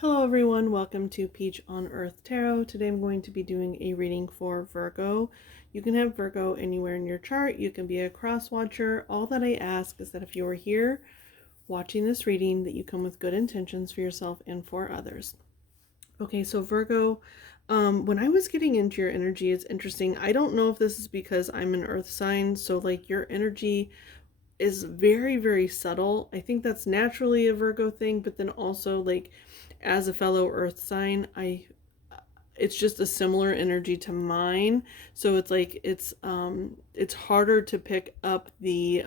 Hello everyone, welcome to Peach on Earth Tarot. Today I'm going to be doing a reading for Virgo. You can have Virgo anywhere in your chart. You can be a cross watcher. All that I ask is that if you are here watching this reading, that you come with good intentions for yourself and for others. Okay, so Virgo, when I was getting into your energy, it's interesting. I don't know if this is because I'm an earth sign, so like your energy is very, very subtle. I think that's naturally a Virgo thing, but then also like as a fellow earth sign, it's just a similar energy to mine. So it's like it's harder to pick up the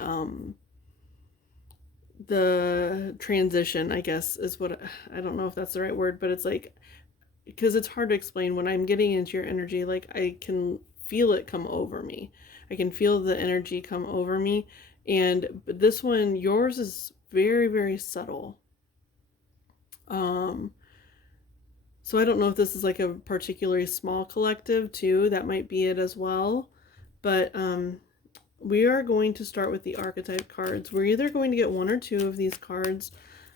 transition, I guess is what I don't know if that's the right word, but it's like because it's hard to explain when I'm getting into your energy, like I can feel it come over me. I can feel the energy come over me. And this one, yours is very, very subtle. So I don't know if this is like a particularly small collective too. That might be it as well. But we are going to start with the archetype cards. We're either going to get one or two of these cards.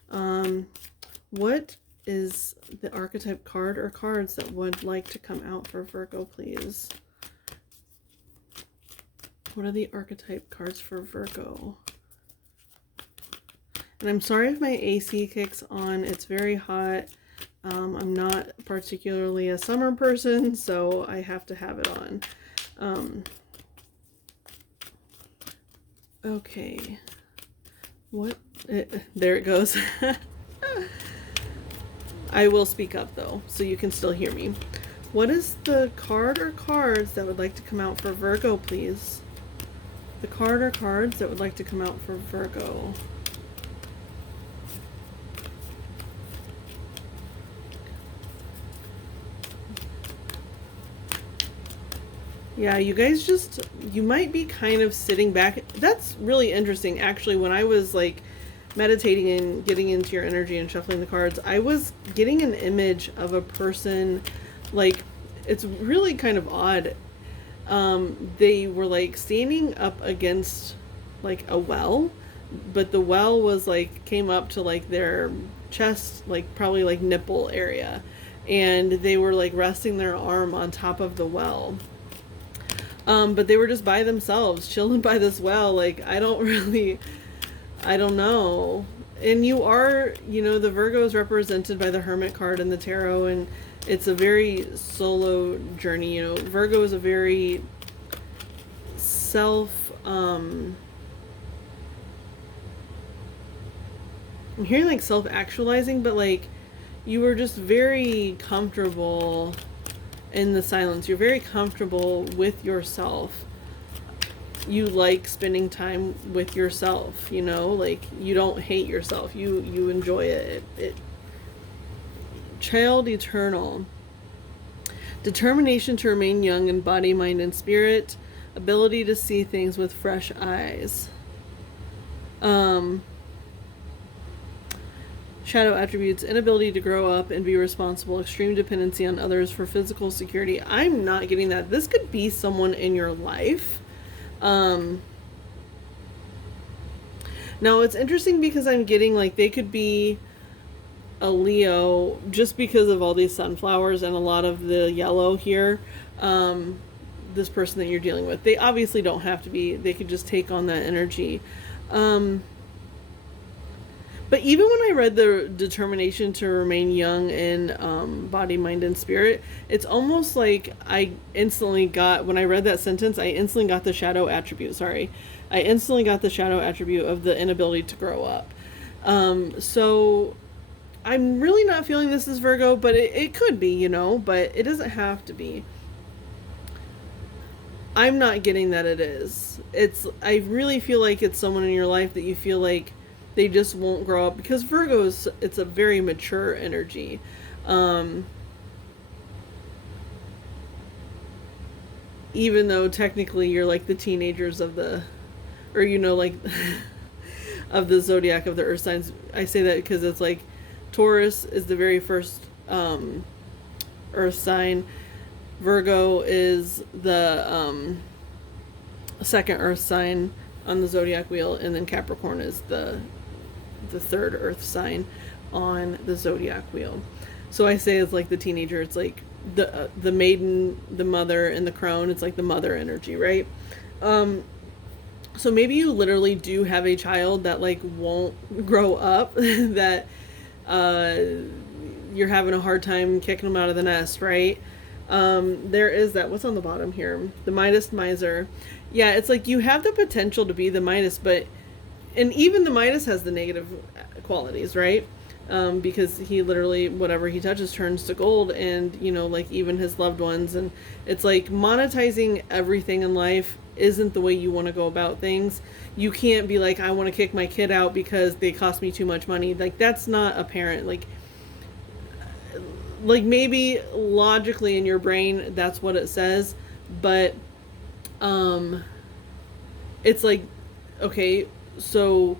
What is the archetype card or cards that would like to come out for Virgo, please? What are the archetype cards for Virgo? And I'm sorry if my AC kicks on. It's very hot. I'm not particularly a summer person, so I have to have it on. Okay. There it goes. I will speak up though, so you can still hear me. What is the card or cards that would like to come out for Virgo, please? The card or cards that would like to come out for Virgo. Yeah, you guys you might be kind of sitting back. That's really interesting. Actually, when I was like meditating and getting into your energy and shuffling the cards, I was getting an image of a person, like, it's really kind of odd. They were like standing up against like a well, but the well was like came up to like their chest, like probably like nipple area, and they were like resting their arm on top of the well. But they were just by themselves, chilling by this well. Like, I don't know. And you are, the Virgo is represented by the Hermit card in the tarot, and it's a very solo journey. Virgo is a very I'm hearing like self-actualizing, but like you were just very comfortable in the silence. You're very comfortable with yourself. You like spending time with yourself, like you don't hate yourself. You enjoy it. Child eternal. Determination to remain young in body, mind, and spirit. Ability to see things with fresh eyes. Shadow attributes: inability to grow up and be responsible, extreme dependency on others for physical security. I'm not getting that. This could be someone in your life. Now it's interesting because I'm getting like they could be a Leo just because of all these sunflowers and a lot of the yellow here. This person that you're dealing with, they obviously don't have to be. They could just take on that energy. But even when I read the determination to remain young in body, mind, and spirit, it's almost like I instantly got, when I read that sentence, I instantly got the shadow attribute. I instantly got the shadow attribute of the inability to grow up. So I'm really not feeling this is Virgo, but it could be, but it doesn't have to be. I'm not getting that it is. I really feel like it's someone in your life that you feel like they just won't grow up, because Virgo's, it's a very mature energy. Even though technically you're like the teenagers of the, or like of the zodiac of the earth signs. I say that because it's like Taurus is the very first earth sign. Virgo is the second earth sign on the zodiac wheel, and then Capricorn is the third earth sign. on the zodiac wheel. So I say it's like the teenager, it's like the maiden, the mother, and the crone. It's like the mother energy, right? So maybe you literally do have a child that like won't grow up, that you're having a hard time kicking them out of the nest, right? There is that. What's on the bottom here? The Midas miser. Yeah, it's like you have the potential to be the Midas, but and even the Midas has the negative qualities, right? Because he literally, whatever he touches turns to gold, and you know, like even his loved ones, and it's like monetizing everything in life isn't the way you want to go about things. You can't be like, I want to kick my kid out because they cost me too much money. Like that's not apparent. Like maybe logically in your brain that's what it says, but it's like, okay, so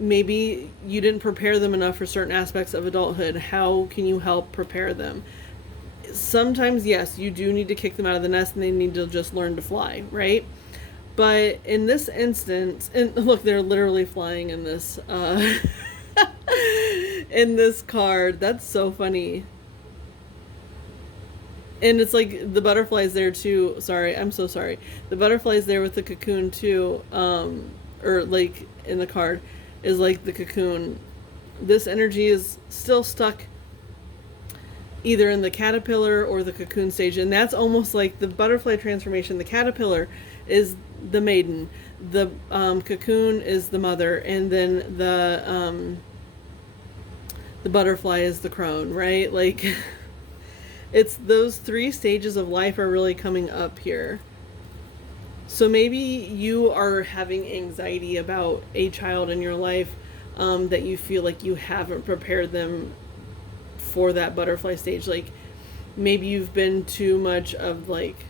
maybe you didn't prepare them enough for certain aspects of adulthood. How can you help prepare them? Sometimes, yes, you do need to kick them out of the nest and they need to just learn to fly, right? But in this instance, and look, they're literally flying in this in this card. That's so funny. And it's like the butterfly's there too. Sorry, I'm so sorry. The butterfly's there with the cocoon too. Or like in the card is like the cocoon. This energy is still stuck either in the caterpillar or the cocoon stage, and that's almost like the butterfly transformation. The caterpillar is the maiden, the cocoon is the mother, and then the butterfly is the crone, right? Like it's those three stages of life are really coming up here. So maybe you are having anxiety about a child in your life, that you feel like you haven't prepared them for that butterfly stage. Like maybe you've been too much of like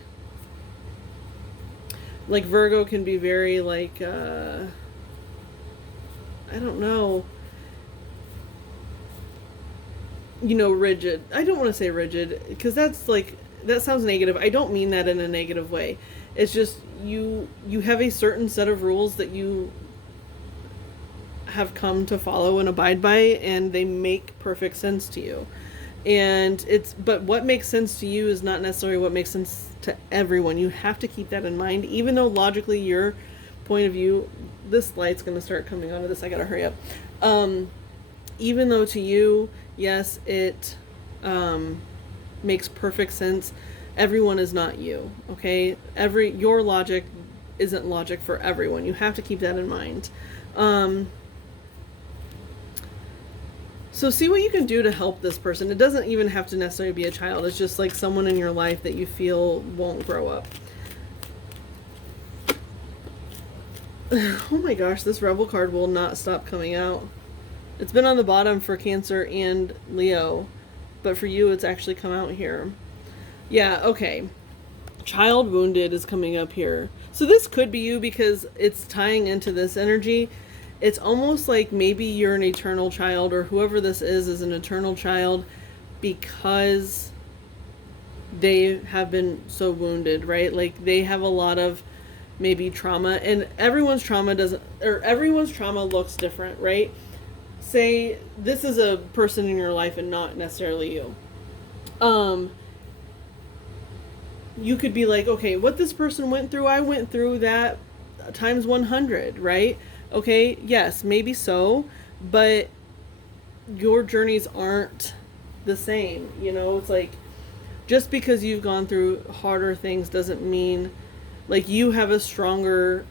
Virgo can be very like I don't know, you know, rigid. I don't want to say rigid because that's like, that sounds negative. I don't mean that in a negative way. It's just you have a certain set of rules that you have come to follow and abide by, and they make perfect sense to you. And but what makes sense to you is not necessarily what makes sense to everyone. You have to keep that in mind, even though logically your point of view, this light's going to start coming onto this. I got to hurry up. Even though to you, yes, it makes perfect sense, everyone is not you, okay? Your logic isn't logic for everyone. You have to keep that in mind. So see what you can do to help this person. It doesn't even have to necessarily be a child. It's just like someone in your life that you feel won't grow up. Oh my gosh, this Rebel card will not stop coming out. It's been on the bottom for Cancer and Leo, but for you it's actually come out here. Yeah, okay. Child wounded is coming up here. So this could be you because it's tying into this energy. It's almost like maybe you're an eternal child, or whoever this is an eternal child because they have been so wounded, right? Like they have a lot of maybe trauma, and everyone's trauma looks different, right? Say this is a person in your life and not necessarily you. You could be like, okay, what this person went through, I went through that times 100, right? Okay, yes, maybe so, but your journeys aren't the same. You know, it's like just because you've gone through harder things doesn't mean like you have a stronger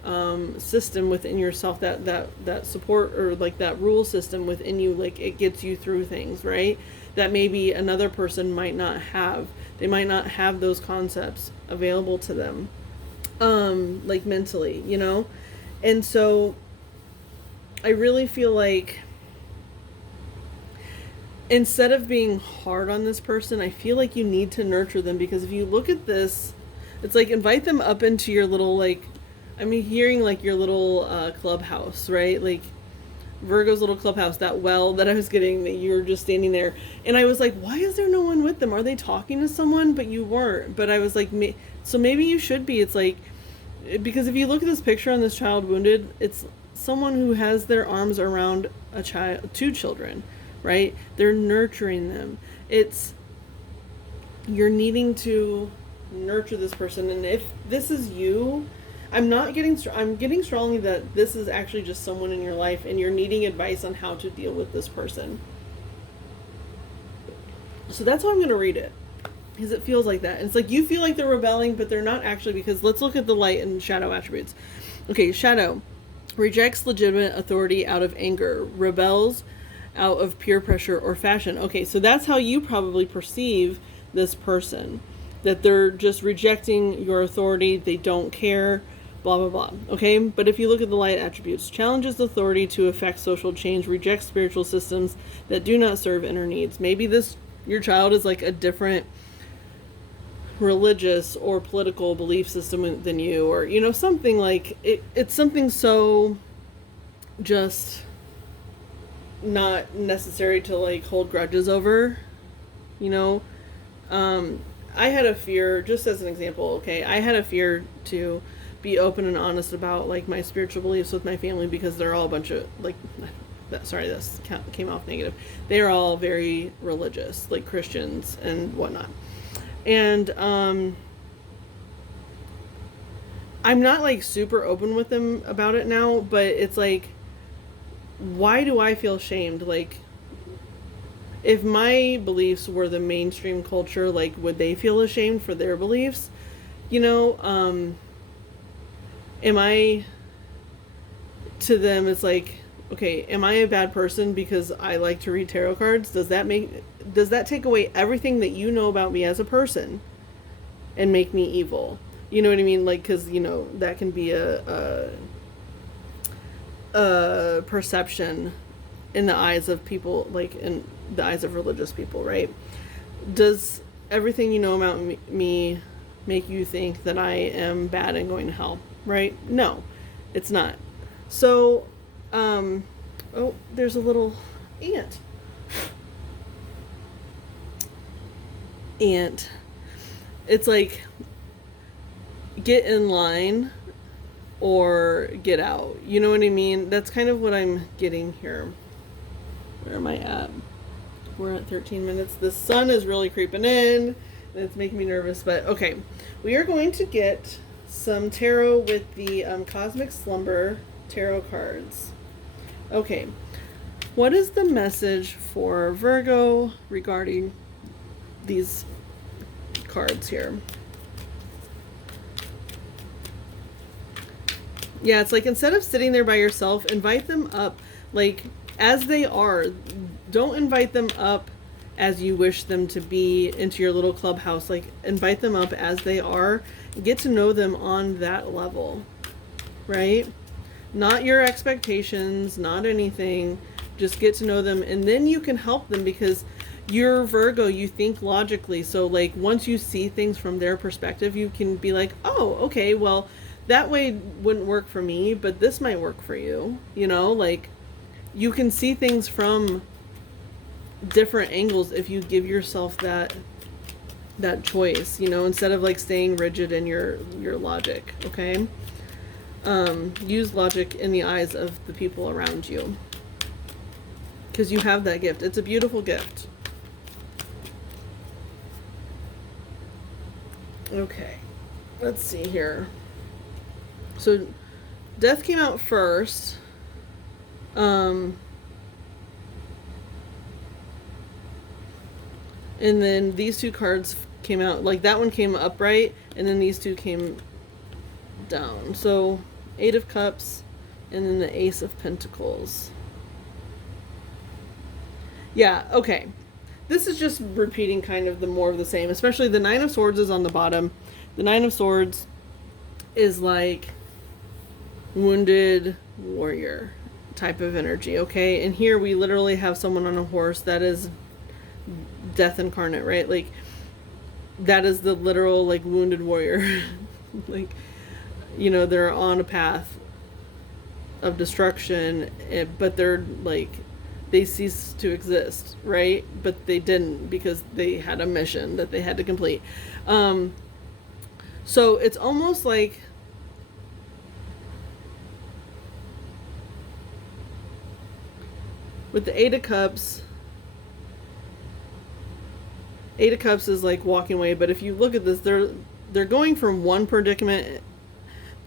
system within yourself, that support, or like that rule system within you, like it gets you through things, right? That maybe another person might not have. They might not have those concepts available to them, like mentally, you know? And so I really feel like instead of being hard on this person, I feel like you need to nurture them, because if you look at this, it's like invite them up into your little, like, I'm hearing like your little clubhouse, right? Like Virgo's little clubhouse, that well that I was getting, that you were just standing there. And I was like, why is there no one with them? Are they talking to someone? But you weren't. But I was like, so maybe you should be. It's like, because if you look at this picture on this child wounded, it's someone who has their arms around a child, two children, right? They're nurturing them. It's, you're needing to nurture this person. And if this is you, I'm getting strongly that this is actually just someone in your life and you're needing advice on how to deal with this person. So that's how I'm going to read it, because it feels like that. And it's like you feel like they're rebelling, but they're not actually, because let's look at the light and shadow attributes. Okay, shadow rejects legitimate authority out of anger, rebels out of peer pressure or fashion. Okay, so that's how you probably perceive this person, that they're just rejecting your authority, they don't care, blah blah blah. Okay, but if you look at the light attributes, challenges authority to affect social change, rejects spiritual systems that do not serve inner needs. Maybe your child is like a different religious or political belief system than you, or something like it's something so just not necessary to like hold grudges over. I had a fear, just as an example, okay, I had a fear to be open and honest about like my spiritual beliefs with my family, because they're all a bunch of like, sorry, this came off negative. They're all very religious, like Christians and whatnot. And I'm not like super open with them about it now, but it's like, why do I feel shamed? Like, if my beliefs were the mainstream culture, like, would they feel ashamed for their beliefs? Am I, to them, it's like, okay, am I a bad person because I like to read tarot cards? Does that take away everything that you know about me as a person and make me evil? You know what I mean? Like, because, that can be a perception in the eyes of people, like in the eyes of religious people, right? Does everything you know about me make you think that I am bad and going to hell, right? No, it's not. So, oh, there's a little ant. It's like, get in line or get out. You know what I mean? That's kind of what I'm getting here. Where am I at? We're at 13 minutes. The sun is really creeping in, and it's making me nervous. But okay, we are going to get some tarot with the Cosmic Slumber tarot cards. Okay, what is the message for Virgo regarding these cards here? Yeah, it's like, instead of sitting there by yourself, invite them up like as they are. Don't invite them up as you wish them to be into your little clubhouse. Like, invite them up as they are. Get to know them on that level, right? Not your expectations, not anything. Just get to know them, and then you can help them, because you're Virgo, you think logically. So like, once you see things from their perspective, you can be like, oh, okay, well, that way wouldn't work for me, but this might work for you. Like, you can see things from different angles if you give yourself that choice, instead of like staying rigid in your logic. Okay, use logic in the eyes of the people around you, because you have that gift. It's a beautiful gift. Okay, let's see here. So death came out first. And then these two cards came out, like that one came upright, and then these two came down. So 8 of Cups, and then the Ace of Pentacles. Yeah, okay. This is just repeating kind of the more of the same, especially the 9 of Swords is on the bottom. The 9 of Swords is like wounded warrior type of energy, okay? And here we literally have someone on a horse that is death incarnate, right? Like, that is the literal like wounded warrior. Like, they're on a path of destruction, but they're like, they cease to exist, right? But they didn't, because they had a mission that they had to complete. So it's almost like with the 8 of Cups, Eight of Cups is like walking away, but if you look at this, they're going from one predicament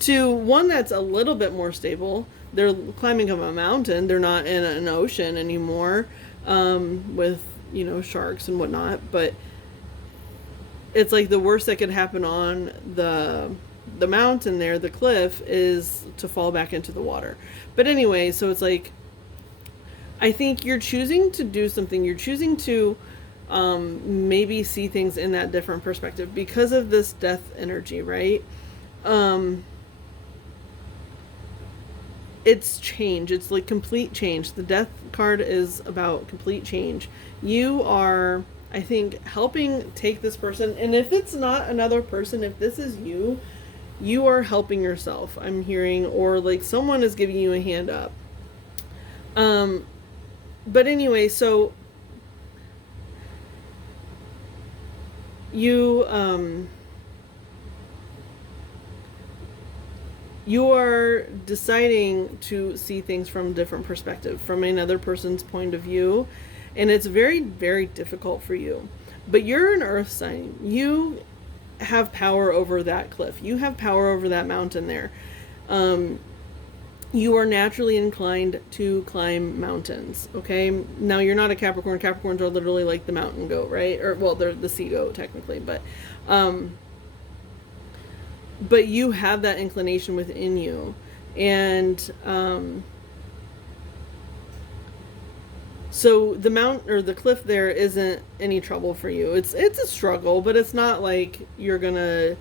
to one that's a little bit more stable. They're climbing up a mountain. They're not in an ocean anymore, with, you know, sharks and whatnot. But it's like the worst that could happen on the mountain there, the cliff, is to fall back into the water. But anyway, so it's like, I think you're choosing to do something. You're choosing to maybe see things in that different perspective because of this death energy, right? It's change. It's like complete change. The death card is about complete change. You are, I think, helping take this person, and if it's not another person, if this is you, you are helping yourself, I'm hearing, or like someone is giving you a hand up. But anyway, so you you are deciding to see things from a different perspective, from another person's point of view, and it's very, very difficult for you. But you're an earth sign. You have power over that cliff. You have power over that mountain there. You are naturally inclined to climb mountains, okay? Now, you're not a Capricorn. Capricorns are literally like the mountain goat, right? Or, well, they're the sea goat, technically, but you have that inclination within you. And so the mountain or the cliff there isn't any trouble for you. It's a struggle, but it's not like you're gonna,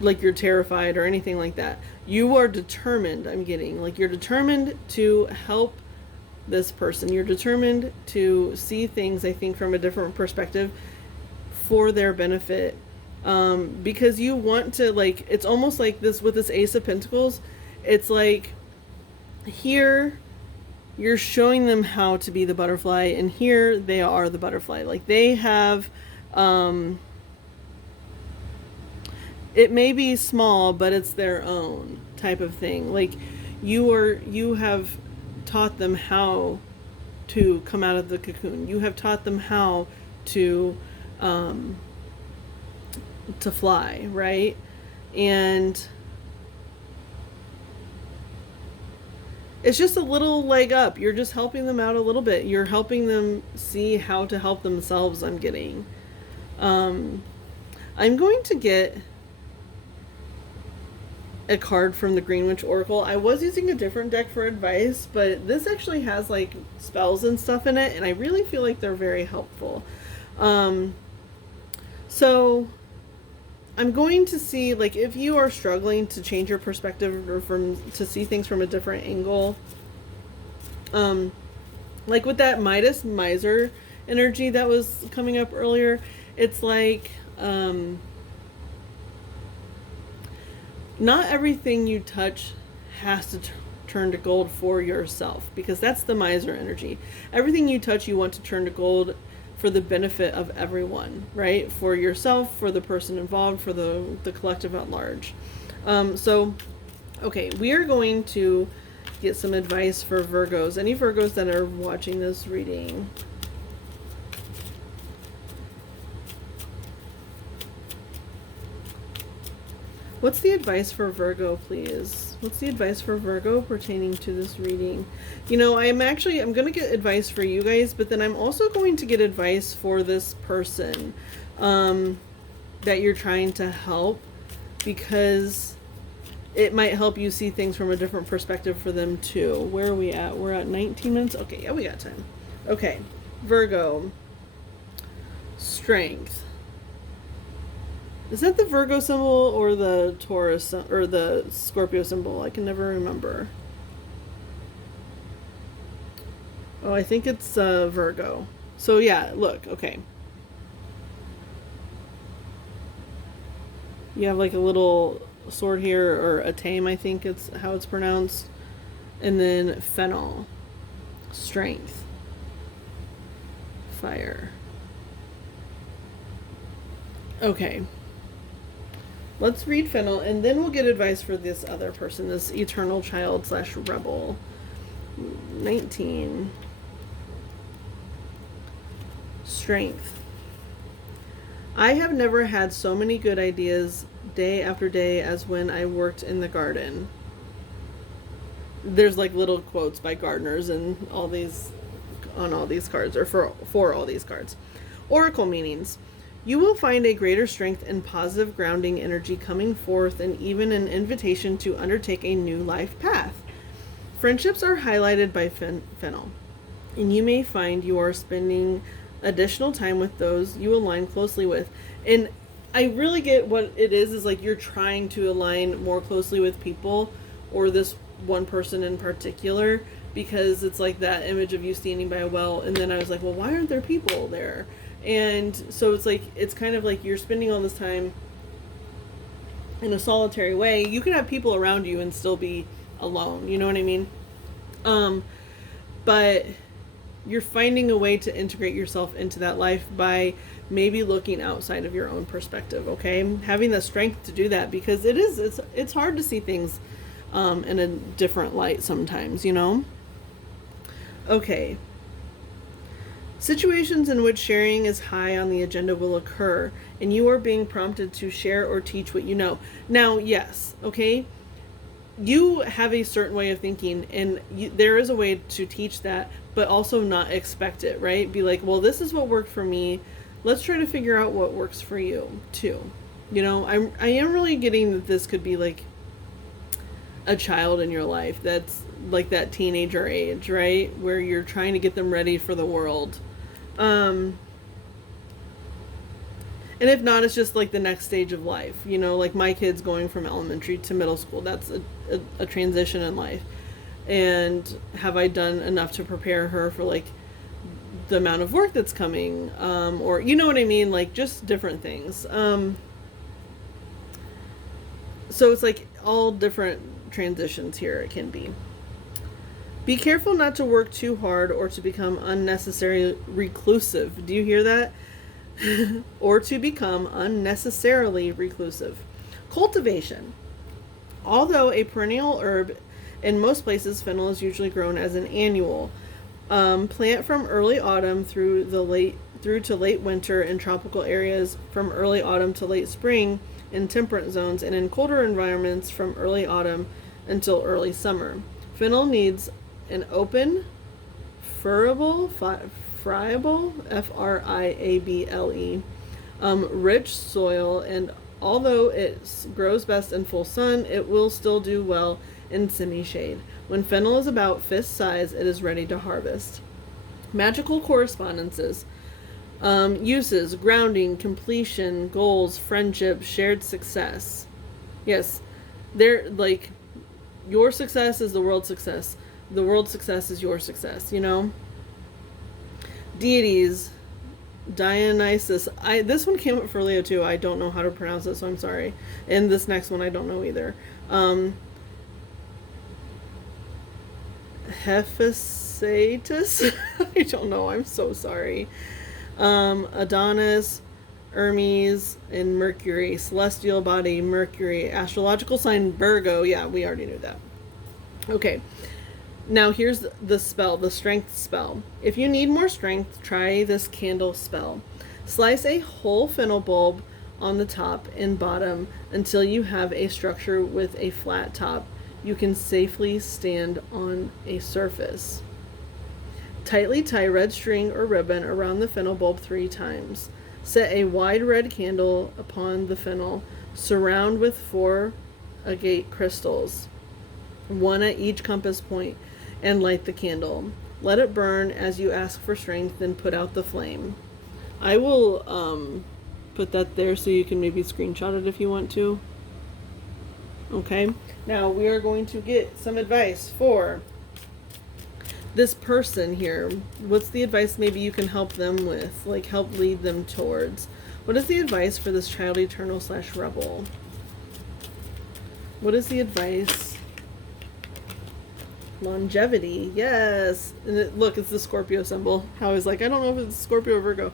like you're terrified or anything like that. You are determined, I'm getting, like you're determined to help this person. You're determined to see things, I think, from a different perspective for their benefit. Because you want to, like, it's almost like this with this Ace of Pentacles. It's like here you're showing them how to be the butterfly, and here they are the butterfly. Like they have, it may be small, but it's their own type of thing. Like you have taught them how to come out of the cocoon. You have taught them how to fly, right? And it's just a little leg up. You're just helping them out a little bit. You're helping them see how to help themselves, I'm getting. I'm going to get a card from the Green Witch Oracle. I was using a different deck for advice, but this actually has like spells and stuff in it, and I really feel like they're very helpful. So I'm going to see, like, if you are struggling to change your perspective or to see things from a different angle, like with that Midas Miser energy that was coming up earlier, it's like, not everything you touch has to turn to gold for yourself, because that's the miser energy. Everything you touch, you want to turn to gold for the benefit of everyone, right? For yourself, for the person involved, for the collective at large. So, okay, we are going to get some advice for Virgos. Any Virgos that are watching this reading? What's the advice for Virgo, please? What's the advice for Virgo pertaining to this reading? You know, I'm going to get advice for you guys, but then I'm also going to get advice for this person that you're trying to help, because it might help you see things from a different perspective for them too. Where are we at? We're at 19 minutes? Okay, yeah, we got time. Okay, Virgo. Strength. Is that the Virgo symbol or the Taurus or the Scorpio symbol? I can never remember. Oh, I think it's Virgo. So yeah, look, okay. You have like a little sword here, or a tame, I think it's how it's pronounced. And then fennel. Strength. Fire. Okay. Let's read Fennel, and then we'll get advice for this other person, this eternal child / rebel. 19. Strength. I have never had so many good ideas day after day as when I worked in the garden. There's like little quotes by gardeners and all these on all these cards, or for all these cards. Oracle meanings. You will find a greater strength and positive grounding energy coming forth, and even an invitation to undertake a new life path. Friendships are highlighted by fennel, and you may find you are spending additional time with those you align closely with. And I really get what it is like you're trying to align more closely with people, or this one person in particular, because it's like that image of you standing by a well, and then I was like, well, why aren't there people there? And so it's like, it's kind of like you're spending all this time in a solitary way. You can have people around you and still be alone, you know what I mean? But you're finding a way to integrate yourself into that life by maybe looking outside of your own perspective, okay? Having the strength to do that, because it's hard to see things in a different light sometimes, you know? Okay. Situations in which sharing is high on the agenda will occur, and you are being prompted to share or teach what you know. Now, yes, okay? You have a certain way of thinking, and there is a way to teach that, but also not expect it, right? Be like, well, this is what worked for me. Let's try to figure out what works for you, too. You know, I am really getting that this could be like a child in your life that's like that teenager age, right? Where you're trying to get them ready for the world. And if not, it's just like the next stage of life, you know, like my kids going from elementary to middle school. That's a transition in life. And have I done enough to prepare her for like the amount of work that's coming? Or, you know what I mean? Like just different things. So it's like all different transitions here it can be. Be careful not to work too hard or to become unnecessarily reclusive. Do you hear that? Or to become unnecessarily reclusive. Cultivation. Although a perennial herb, in most places fennel is usually grown as an annual. Plant from early autumn through to late winter in tropical areas, from early autumn to late spring in temperate zones, and in colder environments from early autumn until early summer. Fennel needs an open, friable, Friable, rich soil, and although it grows best in full sun, it will still do well in semi-shade. When fennel is about fist size, it is ready to harvest. Magical correspondences. Uses, grounding, completion, goals, friendship, shared success. Yes, they're like, your success is the world's success. The world's success is your success, you know? Deities. Dionysus. This one came up for Leo too. I don't know how to pronounce it, so I'm sorry. And this next one I don't know either. Hephaestus. I don't know. I'm so sorry. Adonis, Hermes, and Mercury. Celestial body, Mercury. Astrological sign, Virgo. Yeah, we already knew that. Okay. Now here's the spell, the strength spell. If you need more strength, try this candle spell. Slice a whole fennel bulb on the top and bottom until you have a structure with a flat top. You can safely stand on a surface. Tightly tie red string or ribbon around the fennel bulb 3 times. Set a wide red candle upon the fennel. Surround with 4 agate crystals, 1 at each compass point, and light the candle. Let it burn as you ask for strength, then put out the flame. I will put that there so you can maybe screenshot it if you want to. Okay, now we are going to get some advice for this person here. What's the advice maybe you can help them with, like help lead them towards? What is the advice for this child eternal / rebel? What is the advice? Longevity, yes. And look, it's the Scorpio symbol. How I was like, I don't know if it's Scorpio or Virgo.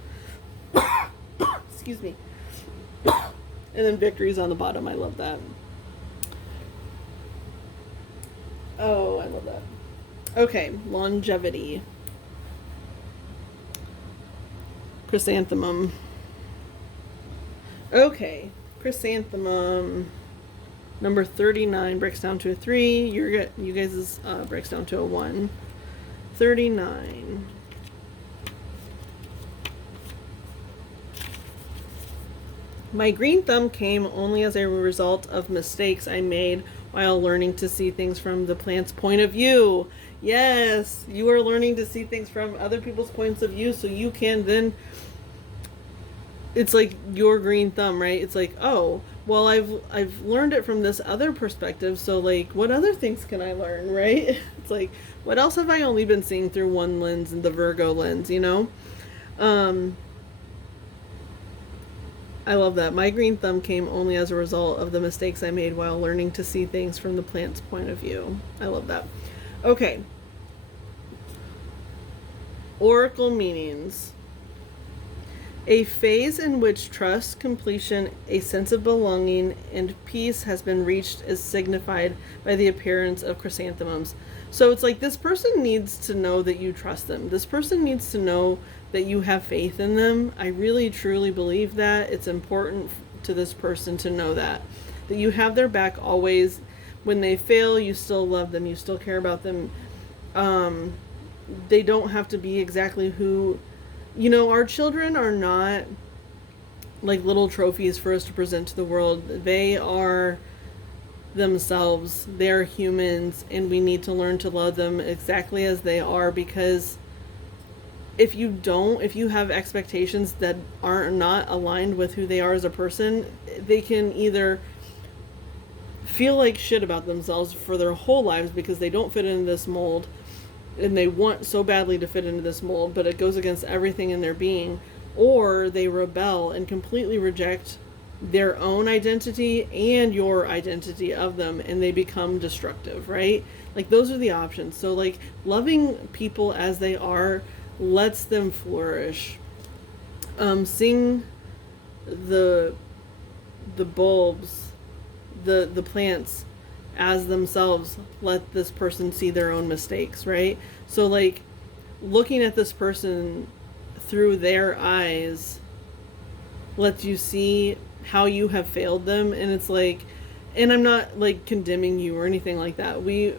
Excuse me. And then victory's on the bottom. I love that. Oh, I love that. Okay, longevity. Chrysanthemum. Okay, chrysanthemum number 39 breaks down to a 3. You guys' breaks down to a 1. 39. My green thumb came only as a result of mistakes I made while learning to see things from the plant's point of view. Yes, you are learning to see things from other people's points of view so you can then, it's like your green thumb, right? It's like, oh, well, I've learned it from this other perspective, so like what other things can I learn, right? It's like, what else have I only been seeing through one lens, and the Virgo lens, you know? I love that. My green thumb came only as a result of the mistakes I made while learning to see things from the plant's point of view. I love that. Okay. Oracle meanings. A phase in which trust, completion, a sense of belonging, and peace has been reached is signified by the appearance of chrysanthemums. So it's like this person needs to know that you trust them. This person needs to know that you have faith in them. I really truly believe that. It's important to this person to know that you have their back always. When they fail, you still love them. You still care about them. They don't have to be exactly who, you know, our children are not like little trophies for us to present to the world. They are themselves. They're humans, and we need to learn to love them exactly as they are, because if you have expectations that are not aligned with who they are as a person, they can either feel like shit about themselves for their whole lives because they don't fit into this mold, and they want so badly to fit into this mold, but it goes against everything in their being, or they rebel and completely reject their own identity and your identity of them, and they become destructive, right? Like, those are the options. So like, loving people as they are lets them flourish. Seeing the bulbs, the plants as themselves, let this person see their own mistakes, right? So like, looking at this person through their eyes lets you see how you have failed them. And it's like, and I'm not like condemning you or anything like that. We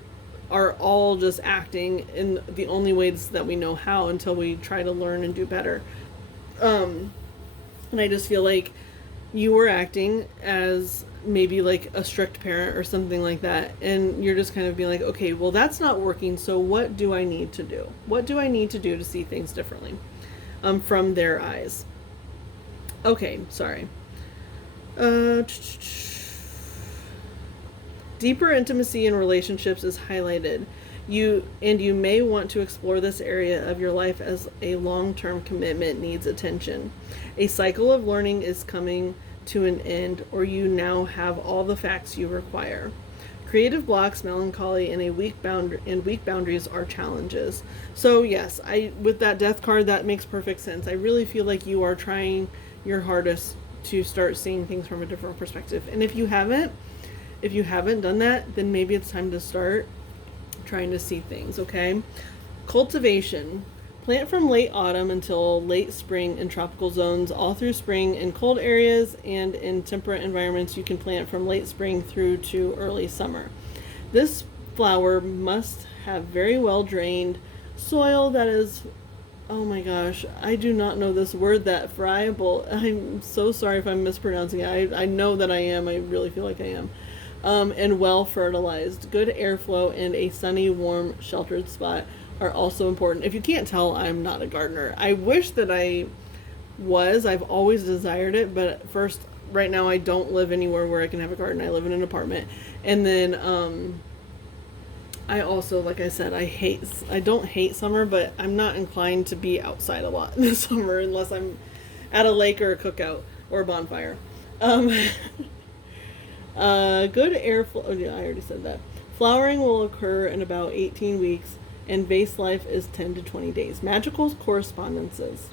are all just acting in the only ways that we know how until we try to learn and do better. And I just feel like you were acting as maybe like a strict parent or something like that, and you're just kind of being like, okay, well, that's not working, so what do I need to do? What do I need to do to see things differently from their eyes? Okay, sorry. Deeper intimacy in relationships is highlighted. You may want to explore this area of your life as a long-term commitment needs attention. A cycle of learning is coming to an end, or you now have all the facts you require. Creative blocks, melancholy, and weak boundaries are challenges. So yes, with that death card, that makes perfect sense. I really feel like you are trying your hardest to start seeing things from a different perspective. And if you haven't done that, then maybe it's time to start trying to see things, okay? Cultivation. Plant from late autumn until late spring in tropical zones, all through spring in cold areas, and in temperate environments you can plant from late spring through to early summer. This flower must have very well drained soil that is, oh my gosh, I do not know this word, that friable. I'm so sorry if I'm mispronouncing it. I know that I am. I really feel like I am. And well fertilized. Good airflow and a sunny, warm, sheltered spot are also important. If you can't tell, I'm not a gardener. I wish that I was. I've always desired it, but first, right now I don't live anywhere where I can have a garden. I live in an apartment. And then I also, like I said, I don't hate summer, but I'm not inclined to be outside a lot in the summer unless I'm at a lake or a cookout or a bonfire. Good airflow. Oh yeah, I already said that. Flowering will occur in about 18 weeks, and vase life is 10 to 20 days. Magical correspondences.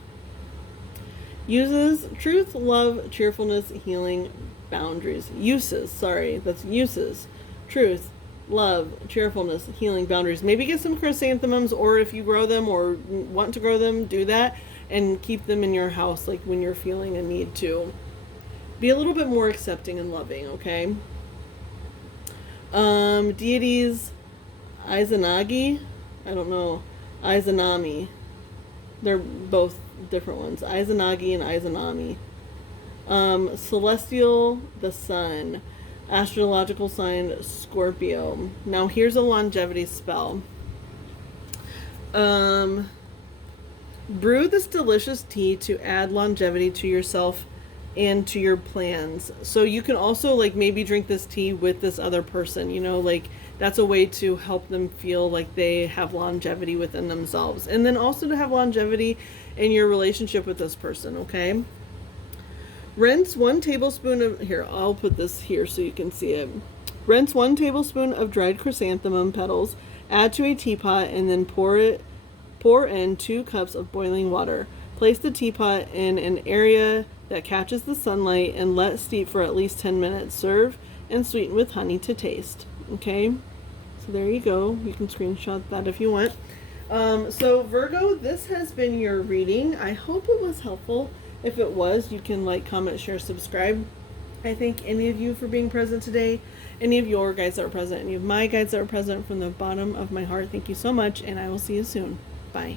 Uses: truth, love, cheerfulness, healing, boundaries. Uses, that's uses. Truth, love, cheerfulness, healing, boundaries. Maybe get some chrysanthemums, or if you grow them or want to grow them, do that and keep them in your house, like when you're feeling a need to be a little bit more accepting and loving, okay? Deities, Izanagi, I don't know, Izanami. They're both different ones. Izanagi and Izanami. Celestial, the sun. Astrological sign, Scorpio. Now here's a longevity spell. Brew this delicious tea to add longevity to yourself and to your plans. So you can also like maybe drink this tea with this other person, you know, like that's a way to help them feel like they have longevity within themselves. And then also to have longevity in your relationship with this person, okay? Rinse 1 tablespoon of, here, I'll put this here so you can see it. Rinse 1 tablespoon of dried chrysanthemum petals, add to a teapot, and then pour in 2 cups of boiling water. Place the teapot in an area that catches the sunlight and let steep for at least 10 minutes. Serve and sweeten with honey to taste. Okay, so there you go. You can screenshot that if you want. So Virgo, this has been your reading. I hope it was helpful. If it was, you can like, comment, share, subscribe. I thank any of you for being present today. Any of your guides that were present, any of my guides that were present, from the bottom of my heart, thank you so much, and I will see you soon. Bye.